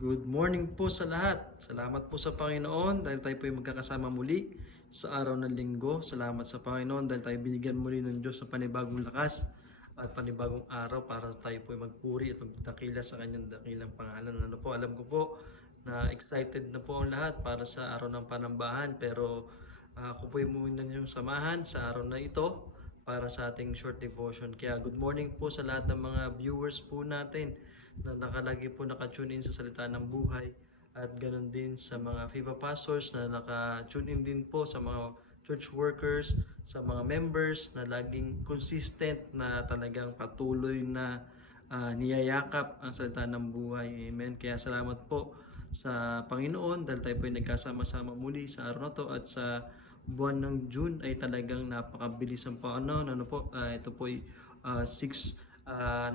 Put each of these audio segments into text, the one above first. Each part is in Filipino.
Good morning po sa lahat. Salamat po sa Panginoon dahil tayo po ay magkakasama muli sa araw ng linggo. Salamat sa Panginoon dahil tayo binigyan muli ng Diyos sa panibagong lakas at panibagong araw para tayo po ay magpuri at magdakila sa kanyang dakilang pangalan. Ano po, alam ko po na excited na po ang lahat para sa araw ng panambahan, pero ako po ay muna niyong samahan sa araw na ito para sa ating short devotion. Kaya good morning po sa lahat ng mga viewers po natin na nakalagi po nakatune in sa salita ng buhay, at ganoon din sa mga FIBA pastors na nakatune in din po, sa mga church workers, sa mga members na laging consistent na talagang patuloy na niyayakap ang salita ng buhay. Amen. Kaya salamat po sa Panginoon dahil tayo po ay nagkasama-sama muli sa araw na to, at sa buwan ng June ay talagang napakabilis ang panahon. Ano po, ito po ay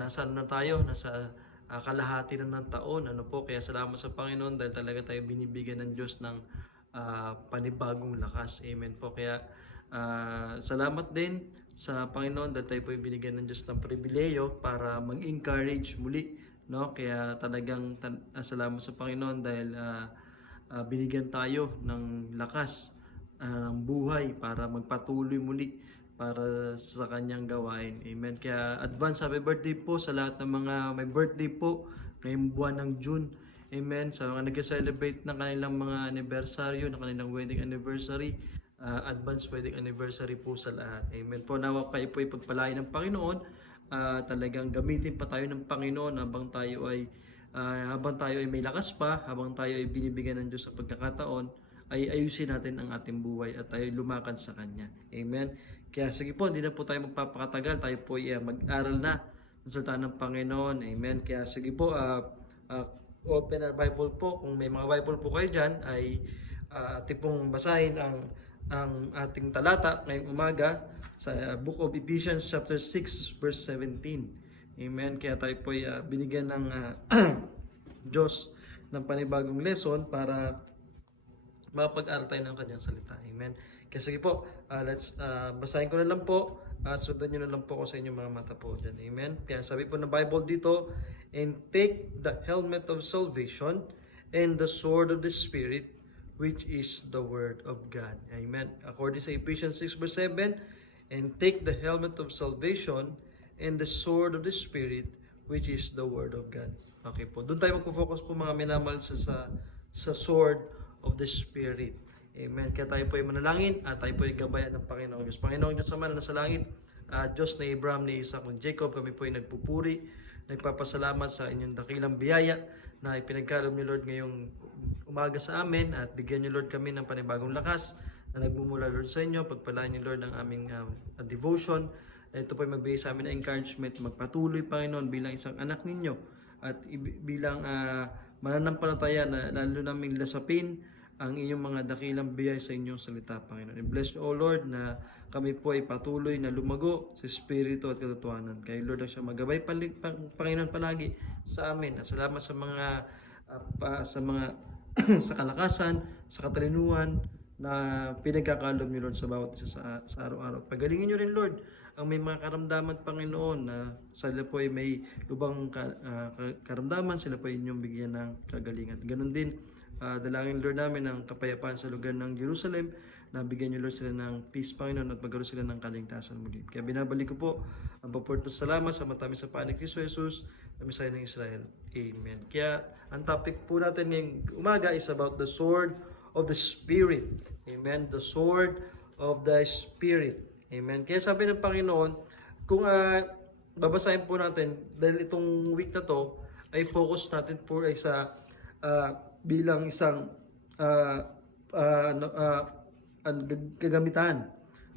nasa na tayo, nasa kalahati na ng taon. Ano po, kaya salamat sa Panginoon dahil talaga tayo binibigyan ng Diyos ng panibagong lakas. Amen po. Kaya salamat din sa Panginoon dahil tayo po ay binigyan ng Diyos ng pribileyo para mag-encourage muli, no? Kaya talagang salamat sa Panginoon dahil binigyan tayo ng lakas ng buhay para magpatuloy muli para sa kanyang gawain. Amen. Kaya advance happy birthday po sa lahat ng mga may birthday po ngayong buwan ng June. Amen. Sa mga nag-celebrate ng kanilang mga anibersaryo, ng kanilang wedding anniversary, advance wedding anniversary po sa lahat. Amen po. Nawa kayo po ipagpalain ng Panginoon. Talagang gamitin pa tayo ng Panginoon habang tayo ay may lakas pa, habang tayo ay binibigyan ng Diyos sa pagkakataon, ay ayusin natin ang ating buhay at tayo lumakad sa Kanya. Amen. Kaya sige po, hindi na po tayo magpapakatagal. Tayo po ay mag-aral na ng salita ng Panginoon. Amen. Kaya sige po, open our Bible po. Kung may mga Bible po kayo dyan, ay ating pong basahin ang ating talata ngayong umaga sa Book of Ephesians chapter 6 verse 17. Amen. Kaya tayo po ay binigyan ng Diyos ng panibagong lesson para makapag-aral tayo ng kanyang salita. Amen. Kaya sige po, let's basahin ko na lang po at sundan nyo na lang po ako sa inyong mga mata po dyan. Amen. Kaya sabi po ng Bible dito, and take the helmet of salvation and the sword of the Spirit, which is the word of God. Amen. According sa Ephesians 6 verse 7, and take the helmet of salvation and the sword of the Spirit, which is the word of God. Okay po. Doon tayo magpo-focus po mga minamahal sa sword of the Spirit. Amen. Kaya tayo po ay manalangin at tayo po ay gabayan ng Panginoong Diyos. Panginoong Diyos naman na nasa langit, Diyos na Abraham, ni Isaac, ni Jacob, kami po ay nagpupuri, nagpapasalamat sa inyong dakilang biyaya na ipinagkaloob niyo, Lord, ngayong umaga sa amin, at bigyan niyo, Lord, kami ng panibagong lakas na nagmumula, Lord, sa inyo. Pagpalaan niyo, Lord, ang aming devotion. Ito po ay magbigay sa amin ng encouragement, magpatuloy, Panginoon, bilang isang anak ninyo at bilang mananampalataya na lalo naming lasapin ang inyong mga dakilang biyaya sa inyong salita, Panginoon. And bless you, O Lord, na kami po ay patuloy na lumago sa Espiritu at katotohanan. Kaya Lord, ang siya magabay, Panginoon, palagi sa amin. At salamat sa mga sa kalakasan, sa katalinuhan na pinagkakalob niyo, Lord, sa bawat isa sa araw-araw. Pagalingin niyo rin, Lord, ang may mga karamdaman, Panginoon, na sila po ay may lubang karamdaman, sila po ay inyong bigyan ng kagalingan. Ganon din, dalangin, Lord, namin ang kapayapaan sa lugar ng Jerusalem, na bigyan niyo, Lord, sila ng peace, Panginoon, at magkaroon sila ng kaligtasan muli. Kaya binabalik ko po ang paport na salamat sa matamis sa paan ni Kristo Jesus, na Messiah ng Israel. Amen. Kaya ang topic po natin ngayong umaga is about the sword of the Spirit. Amen. The sword of the Spirit. Amen. Kaya sabi ng Panginoon, kung babasahin po natin, dahil itong week na to ay focus natin po ay sa bilang isang kagamitan,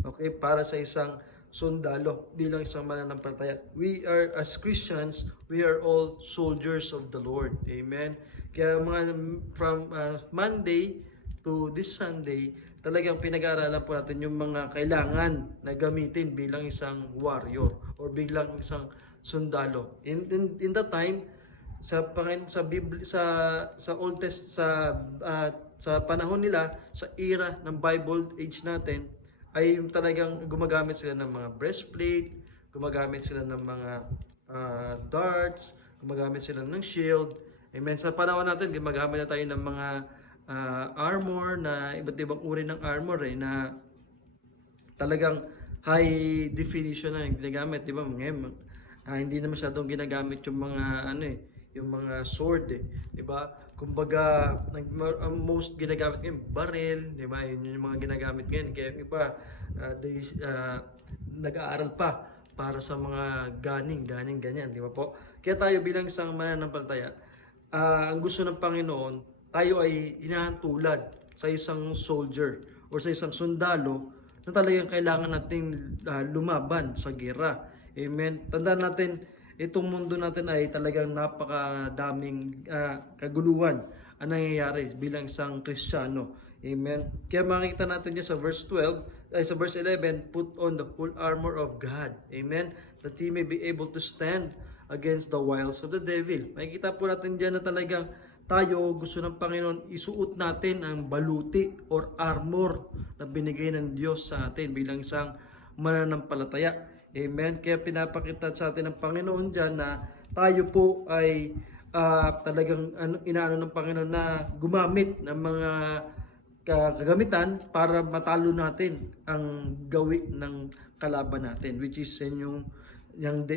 okay, para sa isang sundalo, bilang isang mananampalataya. We are, as Christians, we are all soldiers of the Lord. Amen. Kaya from Monday to this Sunday, talagang pinag-aaralan po natin yung mga kailangan na gamitin bilang isang warrior or bilang isang sundalo. In that time, sa Biblia, sa Old Testament, sa panahon nila, sa era ng Bible age natin, ay talagang gumagamit sila ng mga breastplate, gumagamit sila ng mga darts, gumagamit sila ng shield. Amen. Sa panahon natin, gumagamit na tayo ng mga armor, na iba't ibang uri ng armor na talagang high definition na yung ginagamit, di ba? Ngayon, hindi na masyadong ginagamit yung mga yung mga sword, di ba? Kumbaga, ang most ginagamit ngayon barrel, di ba? Yun yung mga ginagamit ngayon. Kaya yung iba nag-aaral pa para sa mga ganing ganyan, di ba po? Kaya tayo bilang isang mananampalataya, ang gusto ng Panginoon, tayo ay hinahantulad sa isang soldier o sa isang sundalo na talagang kailangan nating lumaban sa gera. Amen. Tandaan natin, itong mundo natin ay talagang napakadaming kaguluhan ang nangyayari bilang isang Kristiyano. Amen. Kaya makikita natin niya sa verse 12, sa verse 11, put on the full armor of God. Amen. That he may be able to stand against the wiles of the devil. Makikita po natin diyan na talagang tayo, gusto ng Panginoon, isuot natin ang baluti or armor na binigay ng Diyos sa atin bilang isang mananampalataya. Amen. Kaya pinapakita sa atin ng Panginoon dyan na tayo po ay talagang inaano ng Panginoon na gumamit ng mga kagamitan para matalo natin ang gawi ng kalaban natin, which is yan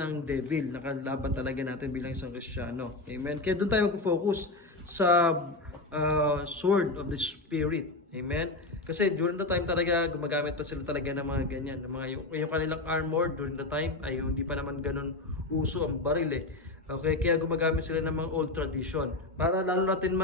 ang devil, nakalaban talaga natin bilang isang Kristiyano. Amen. Kaya doon tayo mag-focus sa sword of the Spirit. Amen. Kasi during the time talaga, gumagamit pa sila talaga ng mga ganyan. Ng mga, yung kanilang armor during the time ay hindi pa naman ganun uso ang baril Okay, kaya gumagamit sila ng mga old tradition. Para lalo natin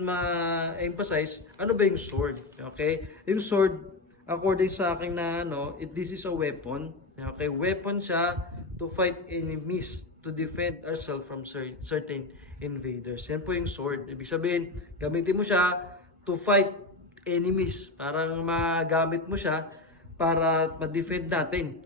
ma-emphasize, ano ba yung sword? Okay? Yung sword, according sa akin na this is a weapon. Okay, weapon siya to fight enemies, to defend ourselves from certain invaders. Yan po yung sword. Ibig sabihin, gamitin mo siya to fight enemies. Parang magamit mo siya para ma-defend natin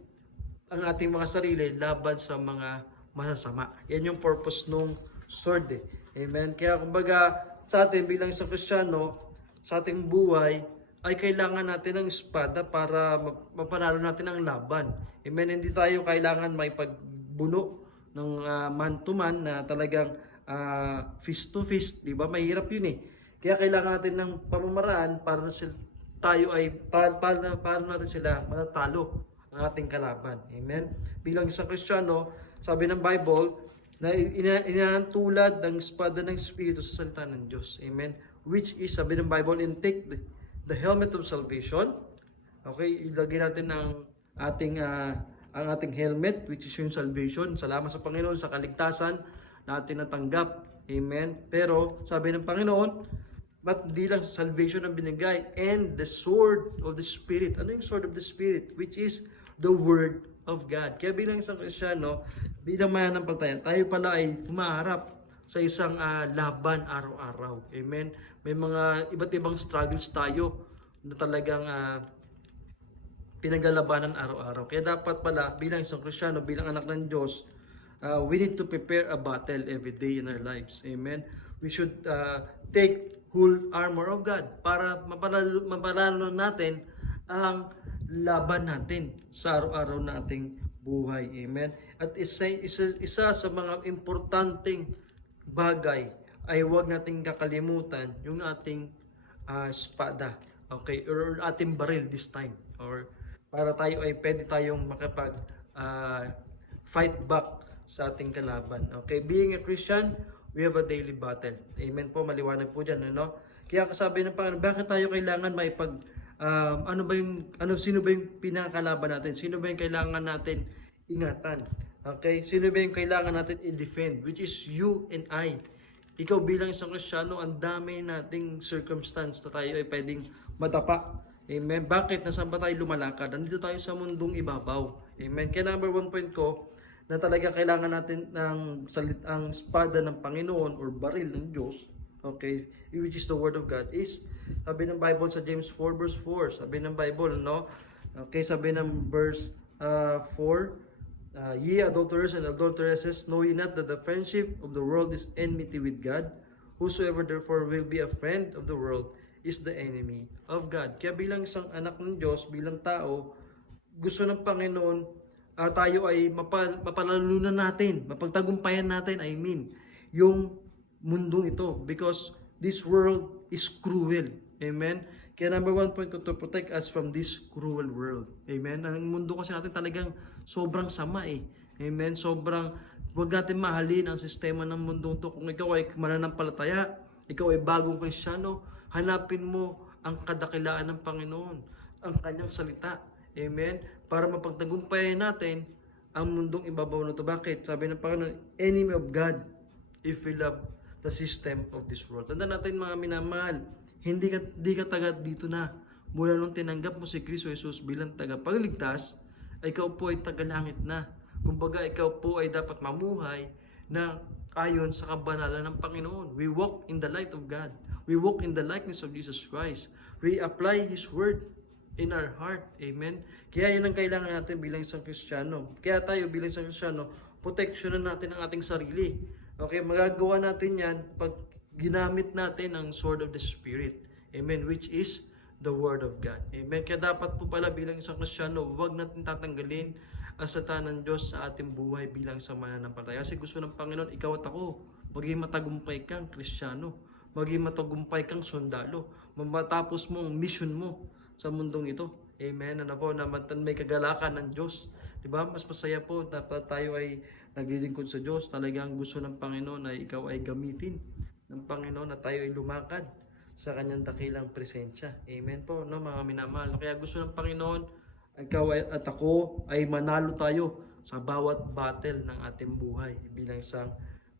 ang ating mga sarili laban sa mga masasama. Yan yung purpose nung sword Amen. Kaya kumbaga sa atin bilang isang Kristiyano, sa ating buhay, ay kailangan natin ng espada para mapanalo natin ang laban. Amen. Hindi tayo kailangan may pagbuno ng man to man na talagang fist to fist, di ba? Mahirap yun Kaya kailangan natin ng pamamaraan para tayo ay para natin sila matatalo ang ating kalaban. Amen. Bilang isang Kristiyano, sabi ng Bible na inahantulad ng espada ng Espiritu sa salita ng Diyos. Amen. Which is, sabi ng Bible, and take the helmet of salvation. Okay, ilagay natin ang ating helmet, which is yung salvation. Salamat sa Panginoon sa kaligtasan natin natanggap. Amen. Pero sabi ng Panginoon, ba't di lang salvation ang binigay? And the sword of the Spirit. Ano yung sword of the Spirit? Which is the Word of God. Kaya bilang isang Kristiyano, bilang mananampalataya, tayo pala ay humaharap sa isang laban araw-araw. Amen. May mga iba't ibang struggles tayo na talagang pinaglalabanan araw-araw. Kaya dapat pala bilang isang Kristiyano, bilang anak ng Diyos, we need to prepare a battle every day in our lives. Amen. We should take whole armor of God para mapanalo natin ang laban natin sa araw-araw nating buhay. Amen. At isa sa mga importanteng bagay ay huwag nating kakalimutan yung ating espada. Okay, or ating baril this time. Or para tayo ay pwede tayong makapag fight back sa ating kalaban. Okay, being a Christian, we have a daily battle. Amen po, maliwanag po dyan. Kaya kasabi ng Panginoon, bakit tayo kailangan sino ba yung pinakalaban natin? Sino ba yung kailangan natin ingatan? Okay? Sino ba yung kailangan natin i-defend? Which is you and I. Ikaw bilang isang Kristiyano, ang dami nating circumstance na tayo ay pwedeng matapa. Amen. Bakit? Nasaan ba tayo lumalakad? Nandito tayo sa mundong ibabaw. Amen. Kaya number 1 point ko, na talaga kailangan natin ang espada ng Panginoon or baril ng Diyos, okay, which is the Word of God, is, sabi ng Bible sa James 4 verse 4, sabi ng Bible, okay, sabi ng verse 4, ye adulterers and adulteresses, know ye not that the friendship of the world is enmity with God? Whosoever therefore will be a friend of the world is the enemy of God. Kaya bilang isang anak ng Diyos, bilang tao, gusto ng Panginoon tayo ay mapalalunan natin, mapagtagumpayan natin, yung mundong ito because this world is cruel. Amen? Kaya number one point ko, to protect us from this cruel world. Amen? Ang mundo kasi natin talagang sobrang sama eh. Amen? Sobrang, huwag natin mahalin ang sistema ng mundong to. Kung ikaw ay mananampalataya, ikaw ay bagong Kristiyano, hanapin mo ang kadakilaan ng Panginoon, ang kanyang salita. Amen? Para mapagtagumpayan natin ang mundong ibabaw na ito. Bakit? Sabi ng Panginoon, enemy of God if we love the system of this world. Tandaan natin mga minamahal, hindi ka taga dito na. Mula nung tinanggap mo si Kristo Jesus bilang tagapagligtas, ikaw po ay tagalangit na. Kumbaga, ikaw po ay dapat mamuhay na ayon sa kabanalan ng Panginoon. We walk in the light of God. We walk in the likeness of Jesus Christ. We apply His Word in our heart. Amen? Kaya yan ang kailangan natin bilang isang Kristiyano. Kaya tayo bilang isang Kristiyano, proteksyonan natin ang ating sarili. Okay, magagawa natin yan pag ginamit natin ang sword of the Spirit. Amen? Which is the Word of God. Amen? Kaya dapat po pala bilang isang Kristiyano, huwag natin tatanggalin ang salita ng Diyos sa ating buhay bilang isang mananampalataya. Kasi gusto ng Panginoon, ikaw at ako, maging matagumpay kang Kristiyano. Maging matagumpay kang sundalo. Matapos mo ang mission mo sa mundong ito. Amen? Ano po, na may kagalakan ng Diyos. Diba? Mas masaya po, dapat tayo ay naglilingkod sa Diyos. Talagang gusto ng Panginoon na ikaw ay gamitin ng Panginoon, na tayo ay lumakad sa kanyang dakilang presensya. Amen po, no, mga minamahal. Kaya gusto ng Panginoon, ikaw at ako ay manalo tayo sa bawat battle ng ating buhay bilang isang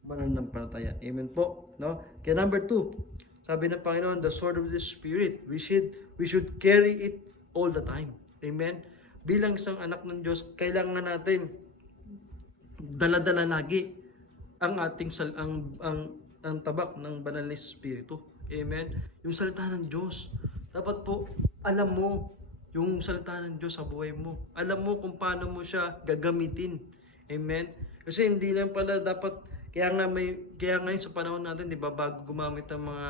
mananampalataya. Amen po, no? Kaya number 2, sabi ng Panginoon, the sword of the Spirit, we should carry it all the time. Amen? Bilang isang anak ng Diyos, kailangan natin dala-dala lagi ang ating ang tabak ng banal na Espiritu. Amen? Yung salita ng Diyos. Dapat po, alam mo yung salita ng Diyos sa buhay mo. Alam mo kung paano mo siya gagamitin. Amen? Kasi hindi lang pala dapat, kaya ngayon sa panahon natin, di ba, bago gumamit ng mga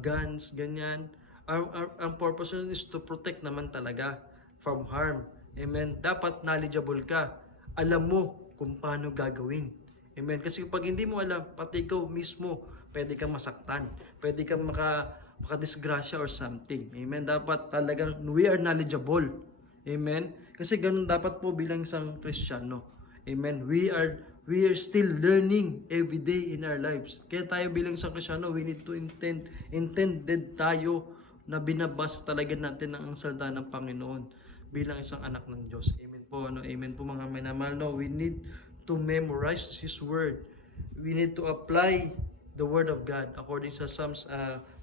guns, ganyan, ang purpose is to protect naman talaga from harm. Amen? Dapat knowledgeable ka. Alam mo kung paano gagawin. Amen? Kasi pag hindi mo alam, pati ikaw mismo, pwede kang masaktan. Pwede kang makadisgrasya or something. Amen? Dapat talagang we are knowledgeable. Amen? Kasi ganun dapat po bilang isang Kristiyano. Amen? We are still learning every day in our lives. Kaya tayo bilang isang Kristiyano, we need to intended tayo na binabasa talaga natin ang salita ng Panginoon bilang isang anak ng Diyos. Amen po. Ano? Amen po mga minamahal. No? We need to memorize His Word. We need to apply the Word of God according sa Psalms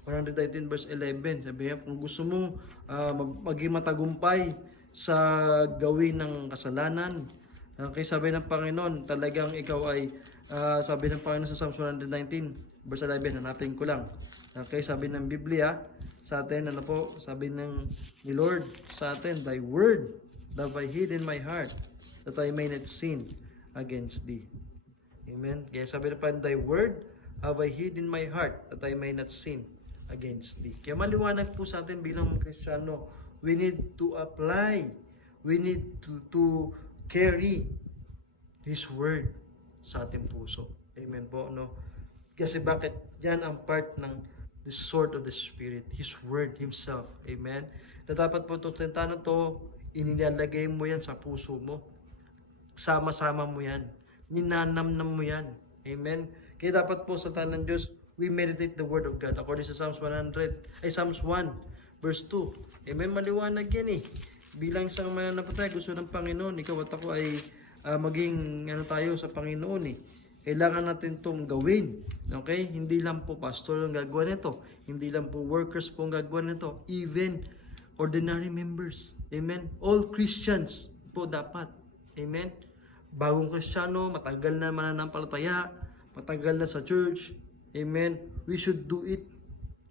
119 verse 11. Sabi niya, kung gusto mong maging matagumpay sa gawin ng kasalanan, okay, sabi ng Panginoon, talagang ikaw ay, sabi ng Panginoon sa Psalms 119 verse 11, hanapin ko lang. Okay, sabi ng Biblia sa atin, ano po, sabi ni Lord sa atin, Thy Word have I hid in my heart, that I may not sin against Thee. Amen. Kaya sabi ng Panginoon, Thy Word have I hid in my heart, that I may not sin against Thee. Kaya maliwanag po sa atin bilang Kristiyano, we need to apply, we need to carry His Word sa ating puso. Amen po, no? Kasi bakit? Yan ang part ng the sword of the Spirit, His Word Himself. Amen? Na dapat po itong salita na ito, inilalagay mo yan sa puso mo. Sama-sama mo yan. Ninanamnam mo yan. Amen? Kaya dapat po sa salita ng Diyos, we meditate the Word of God. According sa Psalms 1, verse 2. Amen? Maliwanag yan eh. Bilang isang mananampalataya, gusto ng Panginoon, ikaw at ako ay maging tayo sa Panginoon eh. Kailangan natin itong gawin. Okay? Hindi lang po pastor ang gagawa nito. Hindi lang po workers po ang gagawa nito. Even ordinary members. Amen? All Christians po dapat. Amen? Bagong Kristiyano, matagal na mananampalataya, matagal na sa church. Amen? We should do it.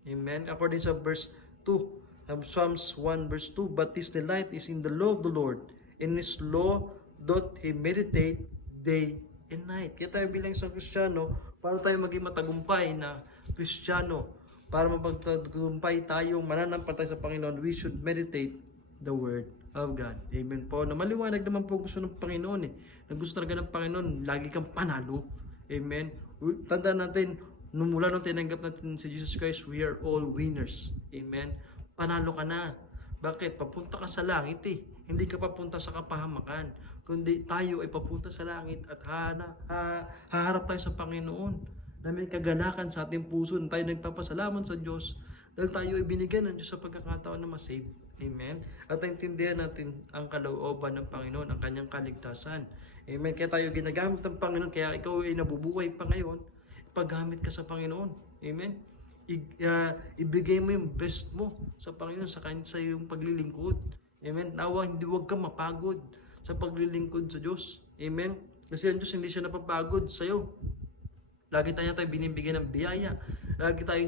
Amen? According sa verse 2, Psalms 1 verse 2, But his delight is in the law of the Lord. In His law doth he meditate day and night. Kaya tayo bilang isang Kristiyano, para tayo maging matagumpay na Kristiyano, para mapagtagumpay tayong mananampalataya sa Panginoon, we should meditate the Word of God. Amen po. Na maliwanag naman po gusto ng Panginoon eh. Na gusto talaga ng Panginoon, lagi kang panalo. Amen. Tandaan natin, nung mula nung tinanggap natin si Jesus Christ, we are all winners. Amen? Panalo ka na. Bakit? Papunta ka sa langit eh. Hindi ka papunta sa kapahamakan. Kundi tayo ay papunta sa langit at haharap tayo sa Panginoon na may kaganakan sa ating puso na tayo nagpapasalamat sa Diyos dahil tayo ay binigyan ng Diyos sa pagkakataon na masave. Amen? At naintindihan natin ang kalooban ng Panginoon, ang kanyang kaligtasan. Amen? Kaya tayo ginagamit ng Panginoon, kaya ikaw ay nabubuhay pa ngayon, paggamit ka sa Panginoon. Amen? Ibigay mo yung best mo sa Panginoon sa iyong paglilingkod. Amen? Nawa, huwag ka mapagod sa paglilingkod sa Diyos. Amen? Kasi ang Diyos hindi siya napapagod sa iyo. Lagi tayo binibigyan ng biyaya. Lagi tayo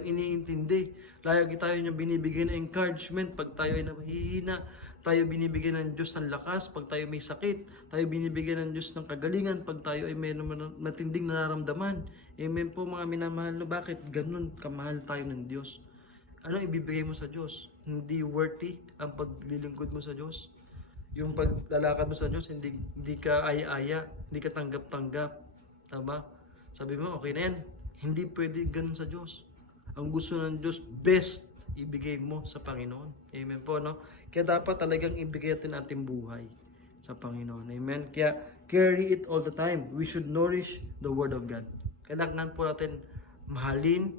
iniintindi. Lagi tayo niya binibigyan ng encouragement pag tayo ay nahihina. Tayo binibigyan ng Diyos ng lakas pag tayo may sakit. Tayo binibigyan ng Diyos ng kagalingan pag tayo ay may matinding nararamdaman. Amen po mga minamahal. No, bakit ganun kamahal tayo ng Diyos? Anong ibibigay mo sa Diyos? Hindi worthy ang paglilingkod mo sa Diyos. Yung paglalakad mo sa Diyos, hindi ka aya-aya, hindi ka tanggap-tanggap. Tama? Sabi mo, okay na yan. Hindi pwede ganun sa Diyos. Ang gusto ng Diyos, best ibigay mo sa Panginoon. Amen po, no? Kaya dapat talagang ibigay natin ating buhay sa Panginoon. Amen? Kaya carry it all the time. We should nourish the Word of God. Kailangan po natin mahalin,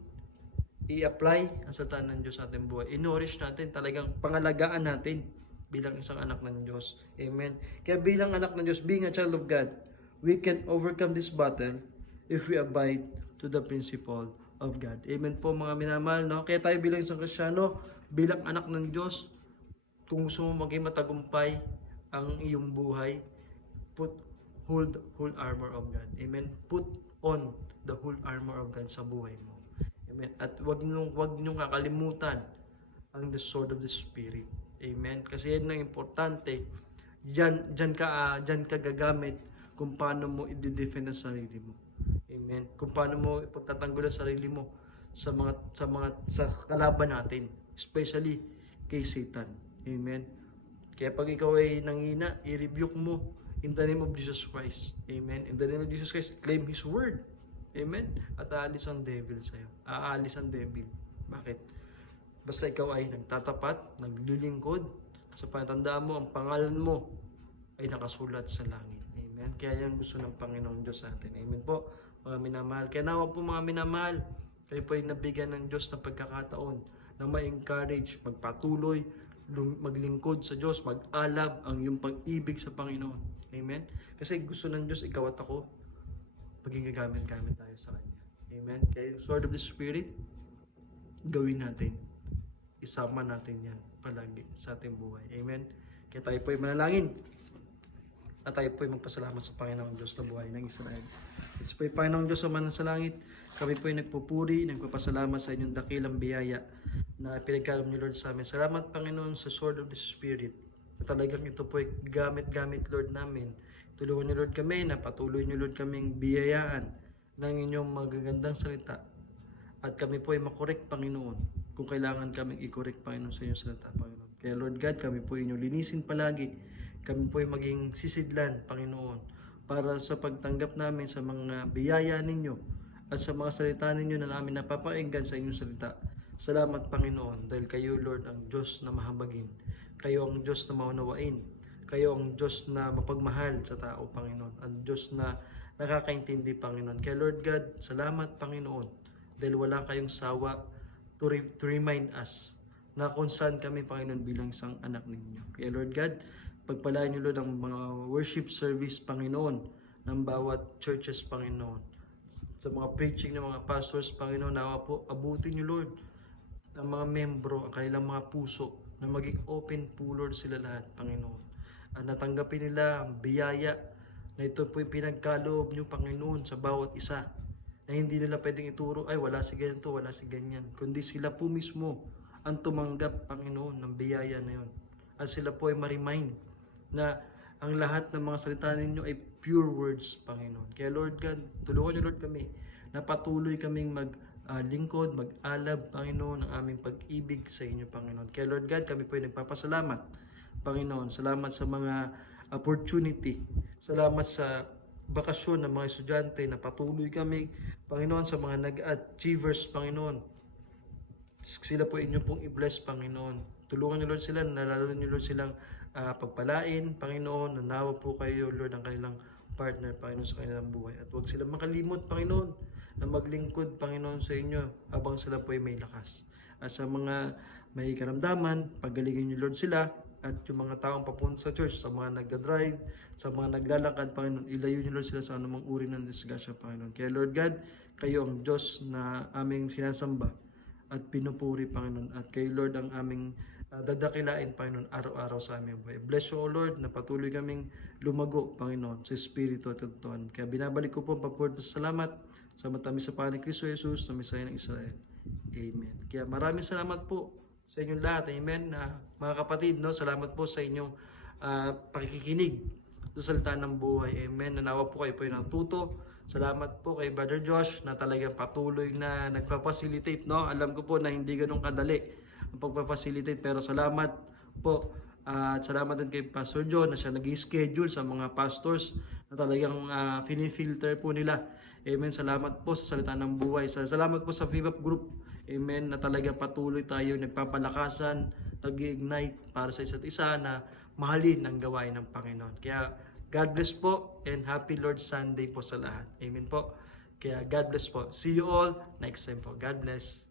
i-apply ang salita ng Diyos sa ating buhay. I-nourish natin, talagang pangalagaan natin bilang isang anak ng Diyos. Amen? Kaya bilang anak ng Diyos, being a child of God, we can overcome this battle if we abide to the principle of God. Amen po mga minamahal, no? Kaya tayo bilang isang Kristiyano, bilang anak ng Diyos, kung gusto mo maging matagumpay ang iyong buhay, hold armor of God. Amen? Put on the whole armor of God sa buhay mo. Amen? At wag niyong kakalimutan ang the sword of the Spirit. Amen? Kasi yan ang importante. Diyan ka gagamit kung paano mo i-defend ang sarili mo. Amen? Kung paano mo ipagtatanggol ang sarili mo sa kalaban natin, especially kay Satan. Amen? Kaya pag ikaw ay nanghina, i-rebuke mo in the name of Jesus Christ. Amen? In the name of Jesus Christ, claim His word. Amen? At aalis ang devil sa'yo. Aalis ang devil. Bakit? Basta ikaw ay nagtatapat, naglilingkod, sa patandaan mo, ang pangalan mo ay nakasulat sa langit. Amen? Kaya yan gusto ng Panginoong Diyos sa atin. Amen po, mga minamahal. Kaya nawa po mga minamahal, kayo po ay nabigyan ng Diyos ng pagkakataon na ma-encourage, magpatuloy, maglingkod sa Diyos, mag-alab ang iyong pag-ibig sa Panginoon. Amen? Kasi gusto ng Diyos, ikaw at ako, maging gagamit-gamit tayo sa Kanya. Amen? Kaya yung sword of the Spirit, gawin natin. Isama natin yan palagi sa ating buhay. Amen? Kaya tayo po ay manalangin. At tayo po ay magpasalamat sa Panginoong Diyos na buhay ng Israel. Kasi po ay Panginoong Diyos naman sa langit, kami po ay nagpupuri, nagpapasalamat sa inyong dakilang biyaya na pinagkaloob niyo Lord sa amin. Salamat Panginoon sa sword of the Spirit. Na talagang ito po ay gamit Lord namin. Tulungan niyo Lord kami na patuloy niyo Lord kaming biyayaan ng inyong magagandang salita. At kami po ay makorek Panginoon kung kailangan kaming i-correct Panginoon sa inyong salita Panginoon. Kaya Lord God, kami po ay inyong linisin palagi. Kami po ay maging sisidlan Panginoon para sa pagtanggap namin sa mga biyaya ninyo at sa mga salita ninyo na namin napapakinggan sa inyong salita. Salamat Panginoon dahil kayo Lord ang Diyos na mahabagin. Kayo ang Diyos na maunawain. Kayo ang Diyos na mapagmahal sa tao Panginoon. Ang Diyos na nakakaintindi Panginoon. Kaya Lord God, salamat Panginoon dahil wala kayong sawa to remind us na kung saan kami Panginoon bilang isang anak ninyo. Kaya Lord God, pagpalain niyo Lord ang mga worship service Panginoon ng bawat churches Panginoon. Sa mga preaching ng mga pastors Panginoon, nawa po abutin niyo Lord ang mga membro, ang kanilang mga puso na maging open po Lord sila lahat Panginoon. At natanggapin nila ang biyaya na ito po yung pinagkaloob niyo Panginoon sa bawat isa. Na hindi nila pwedeng ituro, ay wala si ganito, wala si ganyan. Kundi sila po mismo ang tumanggap, Panginoon, ng biyaya na yun. At sila po ay ma-remind na ang lahat ng mga salita ninyo ay pure words, Panginoon. Kaya Lord God, tulungan niyo Lord kami na patuloy kaming maglingkod, mag-alab, Panginoon, ng aming pag-ibig sa inyo, Panginoon. Kaya Lord God, kami po ay nagpapasalamat, Panginoon. Salamat sa mga opportunity. Salamat sa bakasyon ng mga estudyante na patuloy kami, Panginoon, sa mga nag-achievers, Panginoon. Sila po inyo pong i-bless, Panginoon. Tulungan niyo Lord sila, nalalo niyo Lord silang pagpalain, Panginoon. Nanawa po kayo, Lord, ang kanilang partner, Panginoon, sa kanilang buhay. At huwag silang makalimot, Panginoon, na maglingkod, Panginoon, sa inyo habang sila po ay may lakas. At sa mga may karamdaman, paggalingin niyo Lord sila, at yung mga taong papunta sa church, sa mga nagda-drive, sa mga naglalakad, Panginoon, ilayo niyo Lord sila sa anumang uri ng disgrasya, Panginoon. Kaya Lord God, kayo ang Diyos na aming sinasamba at pinupuri, Panginoon. At kayo Lord ang aming dadakilain, Panginoon, araw-araw sa aming buhay. Bless you, O Lord, na patuloy kaming lumago, Panginoon, sa Espiritu at Tatuan. Kaya binabalik ko po ang papuri at salamat sa matamis sa Panginoon Kristo Jesus na Mesaya ng Israel. Amen. Kaya maraming salamat po sa inyong lahat. Amen. Mga kapatid, no, salamat po sa inyong pakikinig sa salita ng buhay. Amen. Nanawa po kayo po yung natuto. Salamat po kay Brother Josh na talagang patuloy na nagpa-facilitate, no. Alam ko po na hindi ganun kadali ang pagpa-facilitate, pero salamat po. At salamat din kay Pastor John na siya nag-schedule sa mga pastors na talagang finifilter po nila. Amen. Salamat po sa salita ng buhay. Salamat po sa VIVAP Group. Amen. Na talagang patuloy tayo nagpapalakasan, nag-ignite para sa isa't isa na mahalin ang gawain ng Panginoon. Kaya God bless po and happy Lord Sunday po sa lahat. Amen po. Kaya God bless po. See you all next time po. God bless.